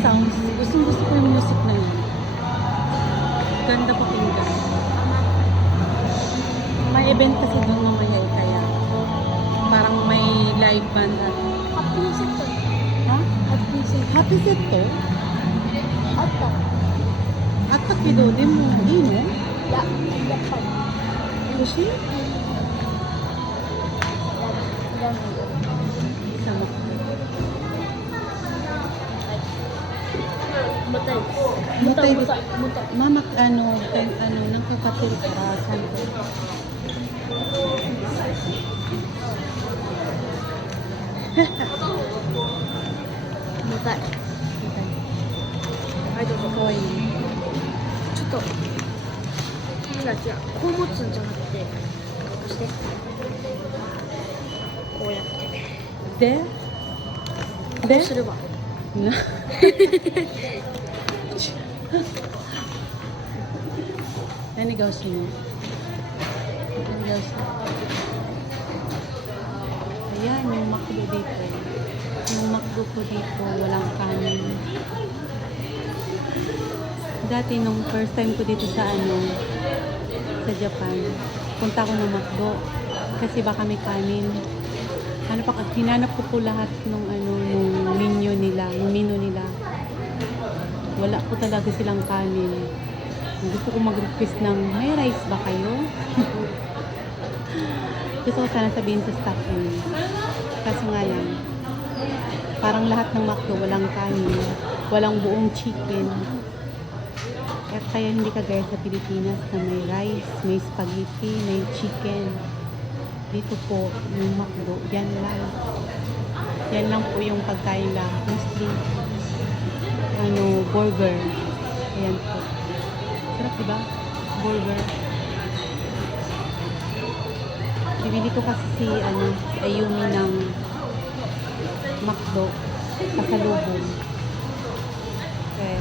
sounds. Gustong gusto ko yung music na yun. Ganda pakinggan. May event kasi doon mamaya eh, kaya parang may live band at Happy set to. ha? Happy set. Happy set to? あった。あったけど、でもいいの？いや、やっぱり。欲しい？いらないよ。さま。重たいです。重たいです。重たい。重たい。 Mama, nagkakatil ka, saan ko?重たい。はい、どうぞ。かわいい。ちょっと。違う違う。こう持つんじゃなくて、こうして。こうやって。で？こうすれば。な何が欲しいの？何が欲しい？Ayan, yung McDo dito. Yung McDo ko dito, walang kanin. Dati nung first time ko dito sa sa Japan, punta ko ng McDo kasi baka may kanin. Hinanap ko lahat nung nung menu nila, Wala po talaga silang kanin. Gusto ko mag-request ng, may rice ba kayo? Gusto ko sana sabihin sa staff yun. Kaso nga lang, parang lahat ng McDo walang kanin, walang buong chicken. At kaya hindi kagaya sa Pilipinas na may rice, may spaghetti, may chicken. Dito po, yung McDo, yan lang. Yan lang po yung pagkain lang. Mostly, burger. Ayan po. Sarap diba? Burger. Bibili ko kasi si Ayumi ng McDo sa Salubong. Kaya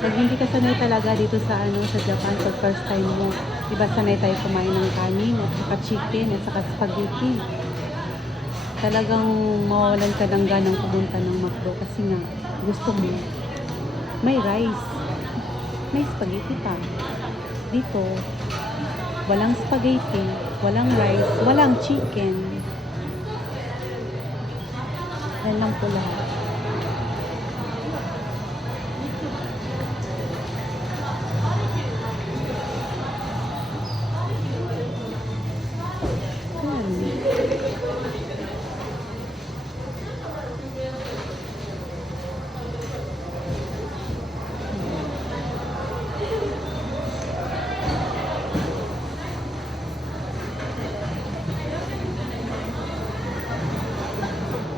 pag hindi ka sanay talaga dito sa sa Japan, sa first time mo, diba sanay tayo kumain ng kanin at saka chicken at saka spaghetti. Talagang mawawalan ka ng ganang pumunta ng McDo kasi nga gusto mo may rice, may spaghetti pa. Dito walang spaghetti, walang rice, walang chicken. Yan lang po lahat.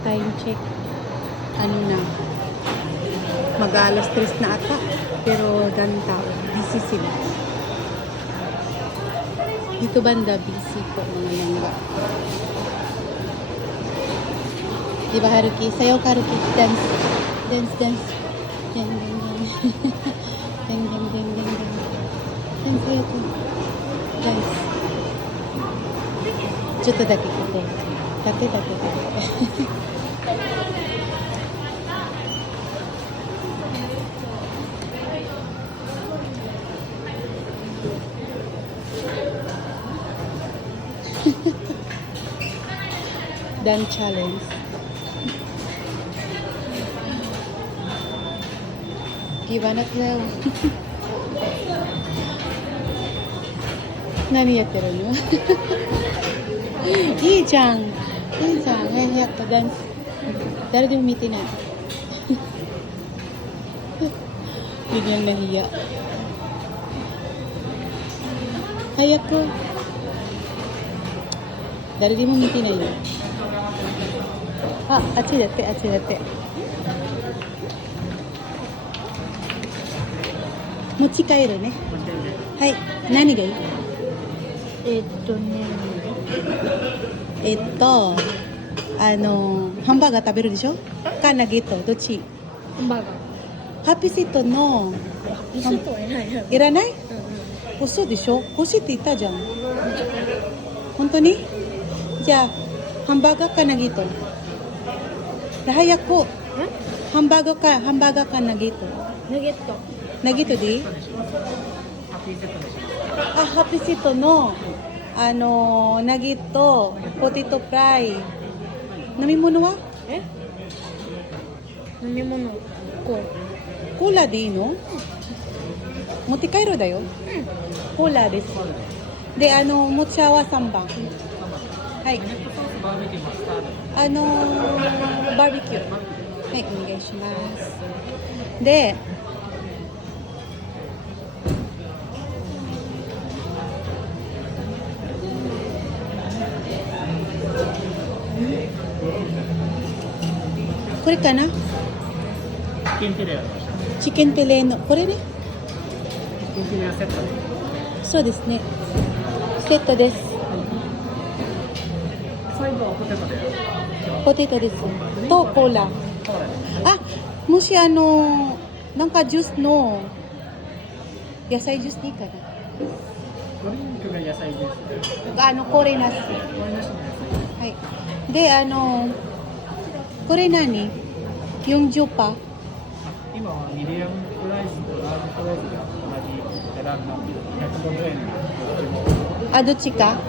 Time check. Na? Mag-alas 3 na ata. Pero daming tao. Busy sila. Dito banda, busy po mga langga. Diba Haruki? Sayaw ka Haruki. Dance. Dance, dance. Dang, dang, dang. Dang, dang, dang, dang, dang. Dance, sayaw ka. Dance. ちょっとだけここ。だけ。Dan challenge. Gimana tuh? Nani yatteるの? いいじゃん。やっぱダンス。誰でも見てない。Biglang nahiya. Hayako. Dari di mo mitinay yun. Achi datte. Mochi kairu ne. Hai, nani ga ii? ハンバーガー食べるでしょ？かナゲットどっち？ハンバーガー。ハッピーセットのハッピーセットはいないよ。いらない？うんうん。嘘でしょ？欲しいって言ったじゃん。本当に？じゃあハンバーガーかナゲット。早く。ハンバーガーかナゲット。ナゲット。ナゲットでいい？あ、ハッピーセットの、ナゲット、ポテトフライ。飲み物は？飲み物。コーラでいいの？持って帰るだよ。コーラです。で、もちゃは3番。はい。バーベキュー。はい、お願いします。で、これかな？チキンテレアありました。チキンテレの、これね。チキンテレアセットで。そうですね。セットです。サイドはポテトで。ポテトです。と、コーラ。あ、もしなんかジュースの、野菜ジュースでいいかな？ドリンクが野菜ジュース。これなし。これなしの野菜。はい。で、これ何？ 40%？今はミディアムフライスとラージフライスが同じ値段なんで150円で。あ、どっちか？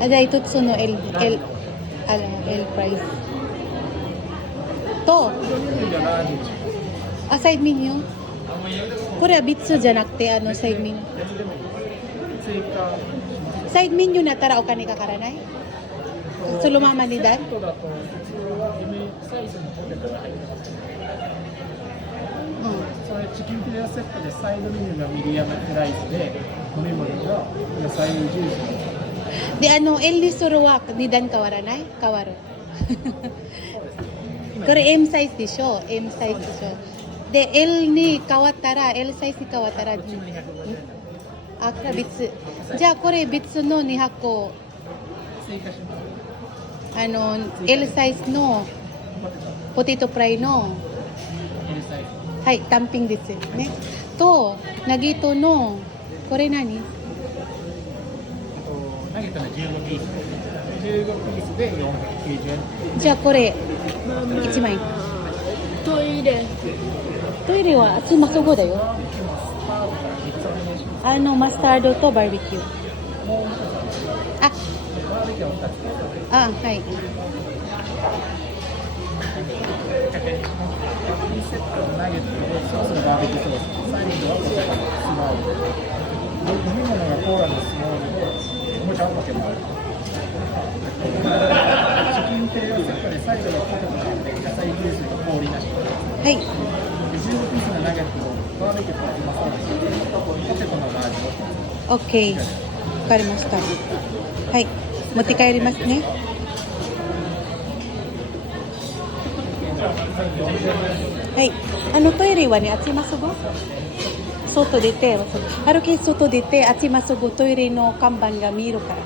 あ、じゃあ一つの L プライス。と、ラージです。サイドメニュー？これはビッツじゃなくて、サイドメニュー。追加。サイドメニューなったらお金かからない？そのままにだい？セットだと普通は M サイズのポテトが入ってます。それチキンフィレオセットでサイドメニューがミディアムフライスで飲み物が野菜ジュース。で、L にするは値段変わらない？変わる。これ M サイズでしょ？ M サイズでしょ？で、L に変わったら、L サイズに変わったら、あ、これ別。じゃあこれ別の2箱、追加します。L サイズのポテトフライの、 L サイズ。はい、単品ですよね。と、ナゲットの、これ何？ナゲットの15ピースで490円。じゃあこれ、1枚。トイレ。トイレは熱まそごだよ。マスタードとバーベキュー。あ、バーベキューは2つ。はい。100円にします。1セットのナゲットでソースのバーベキューソース、サイドはポテトのスモールで、飲み物がコーラのスモールで、おもちゃおかけもある。チキンテレアセットでサイドがポテトなんで、野菜ジュースと氷なし。はい。で15ピースのナゲットをバーベキューと味ますので、ポテトのラージを。OK。わかりました。はい。持って帰りますね。はい。トイレはね、あちますご外出て、歩き外出て、あちますごトイレの看板が見えるから。